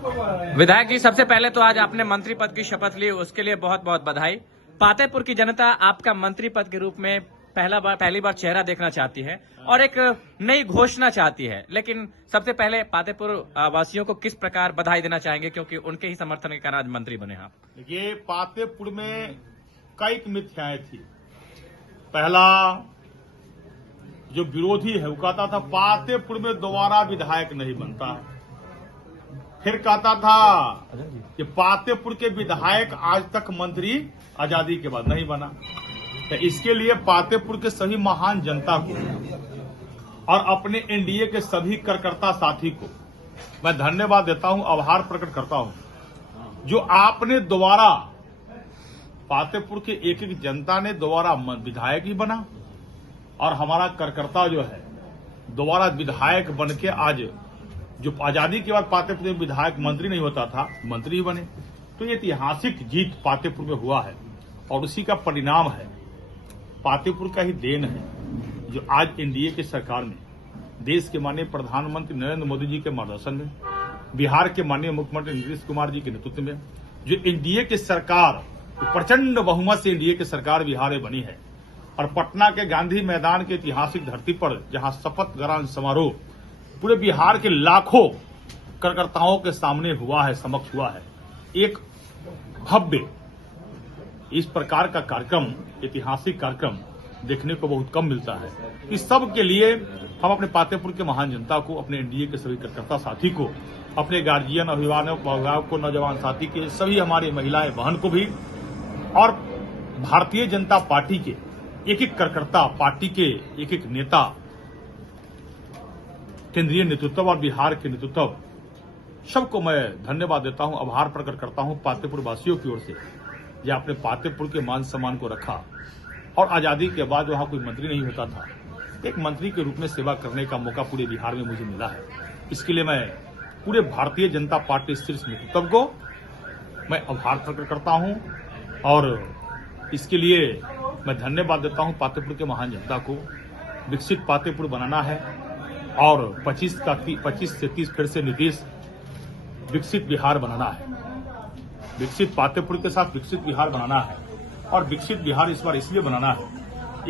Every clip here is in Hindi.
विधायक जी, सबसे पहले तो आज आपने मंत्री पद की शपथ ली, उसके लिए बहुत बहुत बधाई। पातेपुर की जनता आपका मंत्री पद के रूप में पहली बार चेहरा देखना चाहती है और एक नई घोषणा चाहती है, लेकिन सबसे पहले पातेपुर वासियों को किस प्रकार बधाई देना चाहेंगे, क्योंकि उनके ही समर्थन के कारण आज मंत्री बने आप? देखिए, पातेपुर में कई मिथ्याएं थी। पहला जो विरोधी है वो कहता था पातेपुर में दोबारा विधायक नहीं बनता है। फिर कहता था कि पातेपुर के विधायक आज तक मंत्री आजादी के बाद नहीं बना। तो इसके लिए पातेपुर के सभी महान जनता को और अपने एनडीए के सभी कार्यकर्ता साथी को मैं धन्यवाद देता हूं, आभार प्रकट करता हूं, जो आपने दोबारा पातेपुर के एक एक जनता ने दोबारा विधायक ही बना और हमारा कार्यकर्ता जो है दोबारा विधायक बन के आज जो आजादी के बाद पातेपुर में विधायक मंत्री नहीं होता था, मंत्री ही बने। तो ये ऐतिहासिक जीत पातेपुर में हुआ है और उसी का परिणाम है, पातेपुर का ही देन है जो आज एनडीए की सरकार में देश के माननीय प्रधानमंत्री नरेंद्र मोदी जी के मार्गदर्शन में, बिहार के माननीय मुख्यमंत्री नीतीश कुमार जी के नेतृत्व में जो एनडीए की सरकार प्रचंड बहुमत से एनडीए की सरकार बिहार में बनी है और पटना के गांधी मैदान के ऐतिहासिक धरती पर जहां शपथ ग्रहण समारोह पूरे बिहार के लाखों कार्यकर्ताओं के सामने हुआ है, समक्ष हुआ है, एक भव्य इस प्रकार का कार्यक्रम, ऐतिहासिक कार्यक्रम देखने को बहुत कम मिलता है। इस सब के लिए हम अपने पातेपुर के महान जनता को, अपने एनडीए के सभी कार्यकर्ता साथी को, अपने गार्जियन, अभिभावक को, नौजवान साथी के सभी हमारी महिलाएं बहन को भी और भारतीय जनता पार्टी के एक एक कार्यकर्ता, पार्टी के एक एक नेता, केंद्रीय नेतृत्व और बिहार के नेतृत्व सबको मैं धन्यवाद देता हूं, आभार प्रकट करता हूं पातेपुर वासियों की ओर से, जो आपने पातेपुर के मान सम्मान को रखा और आजादी के बाद वहां कोई मंत्री नहीं होता था, एक मंत्री के रूप में सेवा करने का मौका पूरे बिहार में मुझे मिला है। इसके लिए मैं पूरे भारतीय जनता पार्टी शीर्ष नेतृत्व को मैं आभार प्रकट करता हूं और इसके लिए मैं धन्यवाद देता हूं पातेपुर के महान जनता को। विकसित पातेपुर बनाना है और 25 से 30 फिर से नीतीश विकसित बिहार बनाना है। विकसित पातेपुर के साथ विकसित बिहार बनाना है और विकसित बिहार इस बार इसलिए बनाना है,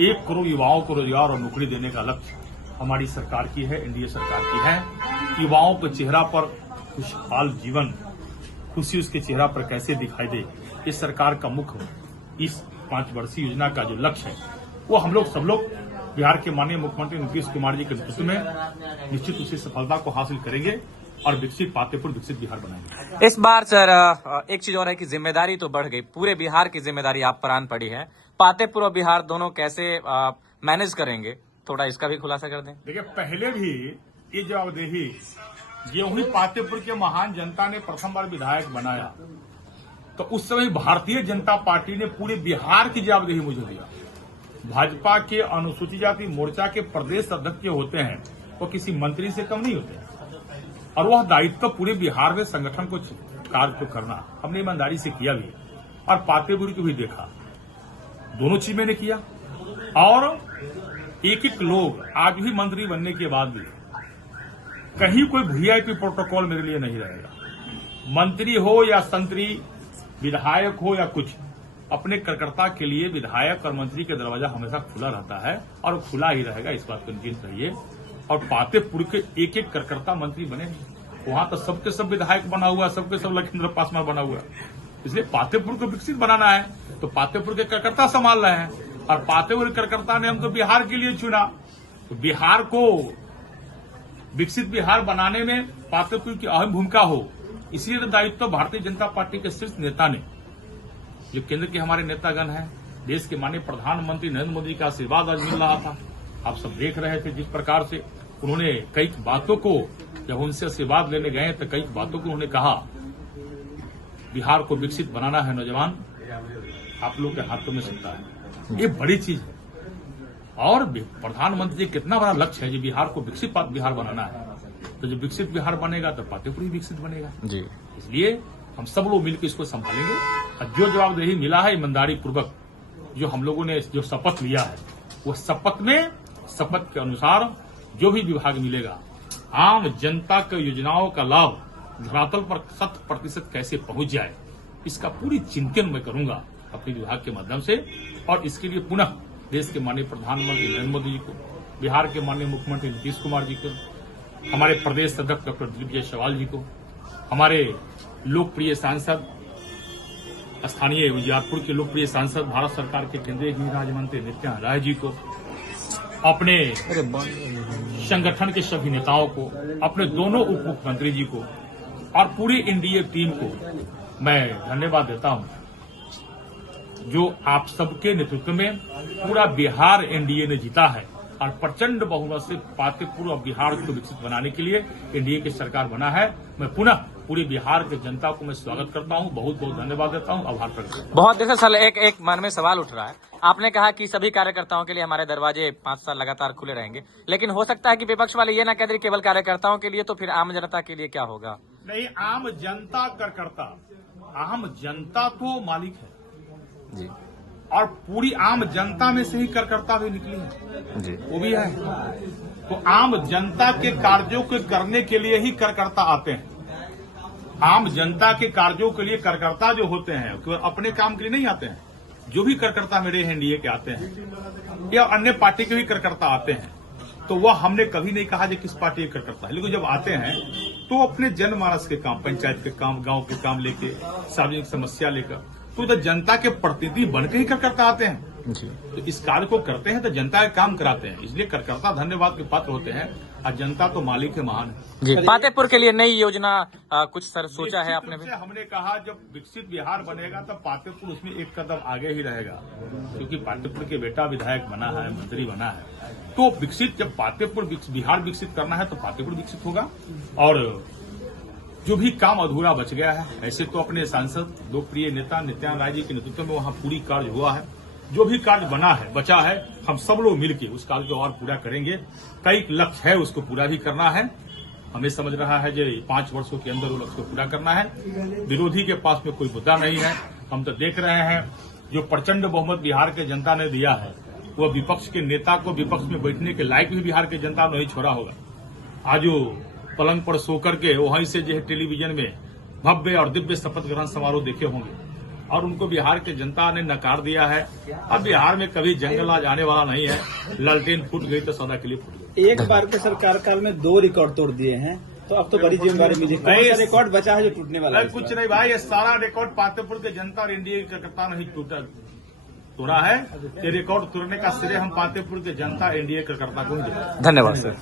1 करोड़ युवाओं को रोजगार और नौकरी देने का लक्ष्य हमारी सरकार की है, एनडीए सरकार की है। युवाओं के चेहरा पर खुशहाल जीवन, खुशी उसके चेहरा पर कैसे दिखाई दे, इस सरकार का मुख्य इस 5 वर्षीय योजना का जो लक्ष्य है वो हम लोग सब लोग बिहार के माननीय मुख्यमंत्री नीतीश कुमार जी के नेतृत्व में निश्चित उसी सफलता को हासिल करेंगे और विकसित पातेपुर, विकसित बिहार बनाएंगे। इस बार सर एक चीज और है कि जिम्मेदारी तो बढ़ गई, पूरे बिहार की जिम्मेदारी आप पर आन पड़ी है। पातेपुर और बिहार दोनों कैसे मैनेज करेंगे, थोड़ा इसका भी खुलासा कर दें। देखिए, पहले भी ये जवाबदेही ये वही पातेपुर के महान जनता ने प्रथम बार विधायक बनाया तो उस समय भारतीय जनता पार्टी ने पूरे बिहार की जवाबदेही मुझे दिया। भाजपा के अनुसूचित जाति मोर्चा के प्रदेश अध्यक्ष जो होते हैं वो किसी मंत्री से कम नहीं होते और वह दायित्व पूरे बिहार में संगठन को कार्य को करना हमने ईमानदारी से किया भी और पातेपुर को भी देखा, दोनों चीज मैंने किया। और एक एक लोग आज भी मंत्री बनने के बाद भी कहीं कोई वीआईपी प्रोटोकॉल मेरे लिए नहीं रहेगा। मंत्री हो या संतरी, विधायक हो या कुछ, अपने कार्यकर्ता के लिए विधायक और मंत्री का दरवाजा हमेशा खुला रहता है और खुला ही रहेगा, इस बात को निश्चित रहिए। और पातेपुर के एक एक कार्यकर्ता मंत्री बने, वहां तो सबके सब विधायक बना हुआ, सबके सब लखींद्र पासवान बना हुआ। इसलिए पातेपुर को विकसित बनाना है तो पातेपुर के कार्यकर्ता संभाल रहे हैं और पातेपुर के कार्यकर्ता ने हमको बिहार के लिए चुना, तो बिहार को विकसित बिहार बनाने में पातेपुर की अहम भूमिका हो, इसलिए दायित्व भारतीय जनता पार्टी के शीर्ष नेता ने, जो केंद्र के हमारे नेतागण हैं, देश के माननीय प्रधानमंत्री नरेंद्र मोदी का आशीर्वाद आज मिल रहा था। आप सब देख रहे थे जिस प्रकार से उन्होंने कई बातों को, जब उनसे आशीर्वाद लेने गए तो कई बातों को उन्होंने कहा, बिहार को विकसित बनाना है नौजवान, आप लोग के हाथों में सत्ता है, ये बड़ी चीज है। और प्रधानमंत्री कितना बड़ा लक्ष्य है, जो बिहार को विकसित बिहार बनाना है, तो जब विकसित बिहार बनेगा तो पातेपुर भी विकसित बनेगा जी। इसलिए हम सब लोग मिलकर इसको संभालेंगे और जो जवाबदेही मिला है ईमानदारी पूर्वक, जो हम लोगों ने जो शपथ लिया है, वो शपथ में शपथ के अनुसार जो भी विभाग मिलेगा, आम जनता के योजनाओं का लाभ धरातल पर 100% कैसे पहुंच जाए, इसका पूरी चिंतन मैं करूंगा अपने विभाग के माध्यम से। और इसके लिए पुनः देश के माननीय प्रधानमंत्री नरेंद्र मोदी जी को, बिहार के माननीय मुख्यमंत्री नीतीश कुमार जी को, हमारे प्रदेश अध्यक्ष डॉक्टर दिलीप जायसवाल जी को, हमारे लोकप्रिय सांसद, स्थानीय उजियारपुर के लोकप्रिय सांसद, भारत सरकार के केंद्रीय गृह राज्य मंत्री नित्यानंद राय जी को, अपने संगठन के सभी नेताओं को, अपने दोनों उप मुख्यमंत्री जी को और पूरी एनडीए टीम को मैं धन्यवाद देता हूं, जो आप सबके नेतृत्व में पूरा बिहार एनडीए ने जीता है और प्रचंड बहुमत से पातेपुर और बिहार को विकसित बनाने के लिए एनडीए की सरकार बना है। मैं पुनः पूरी बिहार की जनता को मैं स्वागत करता हूं, बहुत बहुत धन्यवाद देता हूं, आभार प्रकट करता हूं। बहुत देखो सर, एक मन में सवाल उठ रहा है। आपने कहा कि सभी कार्यकर्ताओं के लिए हमारे दरवाजे 5 साल लगातार खुले रहेंगे, लेकिन हो सकता है कि विपक्ष वाले ये ना कह दे केवल कार्यकर्ताओं के लिए, तो फिर आम जनता के लिए क्या होगा? नहीं, आम जनता करकर्ता, आम जनता तो मालिक है जी, और पूरी आम जनता में से ही कार्यकर्ता भी निकली है जी, वो भी है। तो आम जनता के कार्यों को करने के लिए ही कार्यकर्ता आते हैं। आम जनता के कार्यों के लिए कार्यकर्ता जो होते हैं वो अपने काम के लिए नहीं आते हैं। जो भी कार्यकर्ता मेरे एनडीए के आते हैं या अन्य पार्टी के भी कार्यकर्ता आते हैं, तो वह हमने कभी नहीं कहा कि किस पार्टी के कार्यकर्ता है, लेकिन जब आते हैं तो अपने जनमानस के काम, पंचायत के काम, गांव के काम लेके, सार्वजनिक समस्या लेकर, तो जब जनता के प्रतिनिधि बनकर ही कार्यकर्ता आते हैं जी। तो इस कार्य को करते हैं तो जनता का काम कराते हैं, इसलिए कार्यकर्ता धन्यवाद के पात्र होते हैं और जनता तो मालिक है, महान है। जी, पातेपुर के लिए नई योजना कुछ सर सोचा है आपने भी? हमने कहा जब विकसित बिहार बनेगा तब पातेपुर उसमें एक कदम आगे ही रहेगा, क्योंकि पातेपुर के बेटा विधायक बना है, मंत्री बना है, तो विकसित जब पातेपुर बिहार विकसित करना है तो पातेपुर विकसित होगा। और जो भी काम अधूरा बच गया है, ऐसे तो अपने सांसद लोकप्रिय नेता नित्यानंद राय जी के नेतृत्व में वहां पूरी कार्य हुआ है। जो भी कार्य बना है, बचा है, हम सब लोग मिलकर उस कार्य को और पूरा करेंगे। कई लक्ष्य है, उसको पूरा भी करना है। हमें समझ रहा है जो 5 वर्षों के अंदर वो लक्ष्य को पूरा करना है। विरोधी के पास में कोई मुद्दा नहीं है। हम तो देख रहे हैं जो प्रचंड बहुमत बिहार के जनता ने दिया है, वो विपक्ष के नेता को विपक्ष में बैठने के लायक भी बिहार के जनता ने नहीं छोड़ा होगा। आज वो पलंग पर सो करके वहीं से जो है टेलीविजन में भव्य और दिव्य शपथ ग्रहण समारोह देखे होंगे और उनको बिहार के जनता ने नकार दिया है। अब बिहार में कभी जंगल आज आने वाला नहीं है। लालटेन फूट गई तो सदा के लिए फूट गई। एक बार के सरकार काल में 2 रिकॉर्ड तोड़ दिए हैं, तो अब तो बड़ी जिम्मेदारी मिली। कौन सा रिकॉर्ड बचा है जो टूटने वाला है? कुछ नहीं भाई, ये सारा रिकॉर्ड पातेपुर के जनता और एनडीए कार्यकर्ता नहीं तोड़ा है। ये रिकॉर्ड तोड़ने का श्रेय हम पातेपुर के जनता एनडीए कार्यकर्ता को ही देते हैं। धन्यवाद सर।